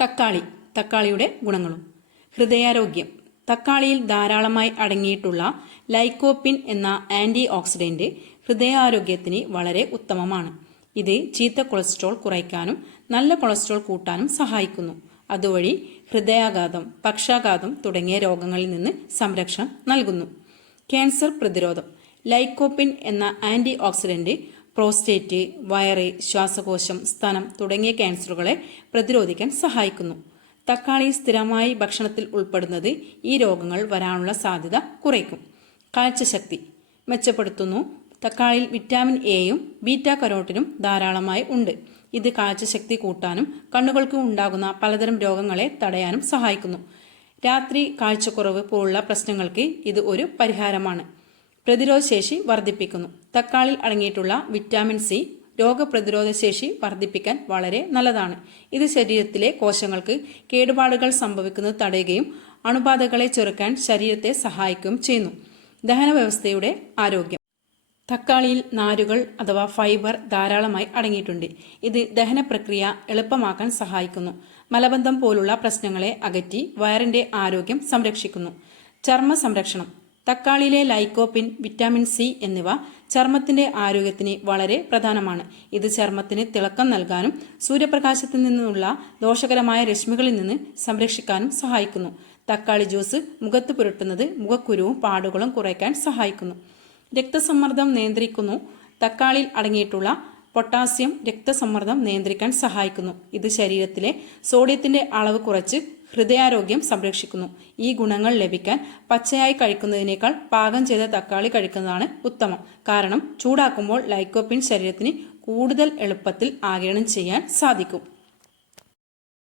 തക്കാളിയുടെ ഗുണങ്ങളും. ഹൃദയാരോഗ്യം. തക്കാളിയിൽ ധാരാളമായി അടങ്ങിയിട്ടുള്ള ലൈക്കോപ്പിൻ എന്ന ആന്റി ഓക്സിഡന്റ് ഹൃദയാരോഗ്യത്തിന് വളരെ ഉത്തമമാണ്. ഇത് ചീത്ത കൊളസ്ട്രോൾ കുറയ്ക്കാനും നല്ല കൊളസ്ട്രോൾ കൂട്ടാനും സഹായിക്കുന്നു. അതുവഴി ഹൃദയാഘാതം, പക്ഷാഘാതം തുടങ്ങിയ രോഗങ്ങളിൽ നിന്ന് സംരക്ഷണം നൽകുന്നു. ക്യാൻസർ പ്രതിരോധം. ലൈക്കോപ്പിൻ എന്ന ആന്റി ഓക്സിഡന്റ് പ്രോസ്റ്റേറ്റ്, വയറ്, ശ്വാസകോശം, സ്തനം തുടങ്ങിയ ക്യാൻസറുകളെ പ്രതിരോധിക്കാൻ സഹായിക്കുന്നു. തക്കാളി സ്ഥിരമായി ഭക്ഷണത്തിൽ ഉൾപ്പെടുന്നത് ഈ രോഗങ്ങൾ വരാനുള്ള സാധ്യത കുറയ്ക്കും. കാഴ്ചശക്തി മെച്ചപ്പെടുത്തുന്നു. തക്കാളിയിൽ വിറ്റാമിൻ എയും ബീറ്റാ കരോട്ടിനും ധാരാളമായി ഉണ്ട്. ഇത് കാഴ്ചശക്തി കൂട്ടാനും കണ്ണുകൾക്ക് ഉണ്ടാകുന്ന പലതരം രോഗങ്ങളെ തടയാനും സഹായിക്കുന്നു. രാത്രി കാഴ്ചക്കുറവ് പോലുള്ള പ്രശ്നങ്ങൾക്ക് ഇത് ഒരു പരിഹാരമാണ്. പ്രതിരോധശേഷി വർദ്ധിപ്പിക്കുന്നു. തക്കാളിയിൽ അടങ്ങിയിട്ടുള്ള വിറ്റാമിൻ സി രോഗപ്രതിരോധ ശേഷി വർദ്ധിപ്പിക്കാൻ വളരെ നല്ലതാണ്. ഇത് ശരീരത്തിലെ കോശങ്ങൾക്ക് കേടുപാടുകൾ സംഭവിക്കുന്നത് തടയുകയും അണുബാധകളെ ചെറുക്കാൻ ശരീരത്തെ സഹായിക്കുകയും ചെയ്യുന്നു. ദഹന വ്യവസ്ഥയുടെ ആരോഗ്യം. തക്കാളിയിൽ നാരുകൾ അഥവാ ഫൈബർ ധാരാളമായി അടങ്ങിയിട്ടുണ്ട്. ഇത് ദഹന പ്രക്രിയ എളുപ്പമാക്കാൻ സഹായിക്കുന്നു. മലബന്ധം പോലുള്ള പ്രശ്നങ്ങളെ അകറ്റി വയറിന്റെ ആരോഗ്യം സംരക്ഷിക്കുന്നു. ചർമ്മ സംരക്ഷണം. തക്കാളിയിലെ ലൈക്കോപ്പിൻ, വിറ്റാമിൻ സി എന്നിവ ചർമ്മത്തിന്റെ ആരോഗ്യത്തിന് വളരെ പ്രധാനമാണ്. ഇത് ചർമ്മത്തിന് തിളക്കം നൽകാനും സൂര്യപ്രകാശത്തിൽ നിന്നുള്ള ദോഷകരമായ രശ്മികളിൽ നിന്ന് സംരക്ഷിക്കാനും സഹായിക്കുന്നു. തക്കാളി ജ്യൂസ് മുഖത്ത് പുരട്ടുന്നത് മുഖക്കുരുവും പാടുകളും കുറയ്ക്കാൻ സഹായിക്കുന്നു. രക്തസമ്മർദ്ദം നിയന്ത്രിക്കുന്നു. തക്കാളിയിൽ അടങ്ങിയിട്ടുള്ള പൊട്ടാസ്യം രക്തസമ്മർദ്ദം നിയന്ത്രിക്കാൻ സഹായിക്കുന്നു. ഇത് ശരീരത്തിലെ സോഡിയത്തിന്റെ അളവ് കുറച്ച് ഹൃദയാരോഗ്യം സംരക്ഷിക്കുന്നു. ഈ ഗുണങ്ങൾ ലഭിക്കാൻ പച്ചയായി കഴിക്കുന്നതിനേക്കാൾ പാകം ചെയ്ത തക്കാളി കഴിക്കുന്നതാണ് ഉത്തമം. കാരണം ചൂടാക്കുമ്പോൾ ലൈക്കോപ്പിൻ ശരീരത്തിന് കൂടുതൽ എളുപ്പത്തിൽ ആഗിരണം ചെയ്യാൻ സാധിക്കും.